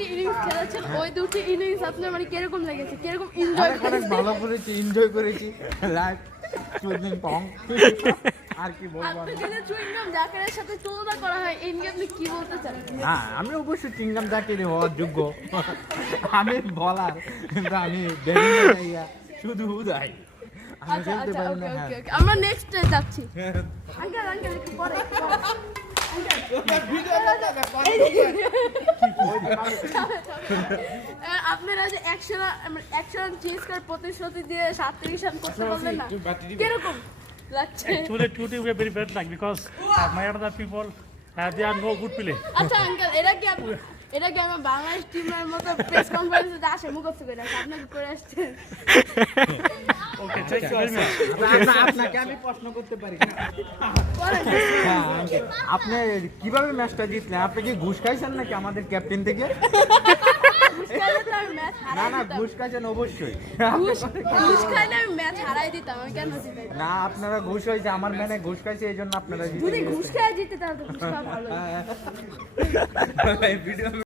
দুটি ইনিংস খেলেছেন, ওই দুটি ইনিংস আপনার মানে কিরকম লেগেছে, কিরকম এনজয় অনেক ভালো করেছি, এনজয় করেছি লাইভ চুইং পং। আর কি বলবো আপনি যদি চুইংগাম জাকারের সাথে তুলনা করা হয় এই নিয়ে আপনি কি বলতে চান? হ্যাঁ, আমি অবশ্যই চিংগাম জাকির হওয়ার যোগ্য। আমি বলার, কিন্তু আমি শুধু উদয়। আমি আচ্ছা খেলতে আচ্ছা, পারি ওকে না। ওকে ওকে, আমরা নেক্সট যাচ্ছি। আঙ্কেল আঙ্কেল একটু পরে আপনারা যে অ্যাকশন চেঞ্জ করে প্রতিশ্রুতি দিয়ে 37 রান করতে পারলেন না, কিরকম লাগছে? Actually, today we are very bad luck because my other people, they are no good play. আচ্ছা আঙ্কেল, এটা কি আমার বাংলাদেশ টিমের মতো প্রেস কনফারেন্সে আসে মুখস্থ করে আসে, আপনাকে করে আসছে? Okay, thank you very much. আপনাকে আমি প্রশ্ন করতে পারি? বলেন। হ্যাঁ, আঙ্কেল, আপনি কিভাবে ম্যাচটা জিতলেন? আপনি কি ঘুষ খাইছেন নাকি আমাদের ক্যাপ্টেন থেকে? ঘুষ খাইলে তো আমি ম্যাচ না হারাই না, দিতাম। ঘুষ খাইছেন অবশ্যই। ঘুষ খাইলে আমি ম্যাচ হারাই দিতাম, আমি কেন জিতাই? না, আপনারা ঘুষ হয়েছে, আমার ম্যানে ঘুষ খাইছে, এই জন্য আপনারা জিতে যদি ঘুষ খাই জিতে তাহলে তো ঘুষ খাওয়া ভালো। ভিডিও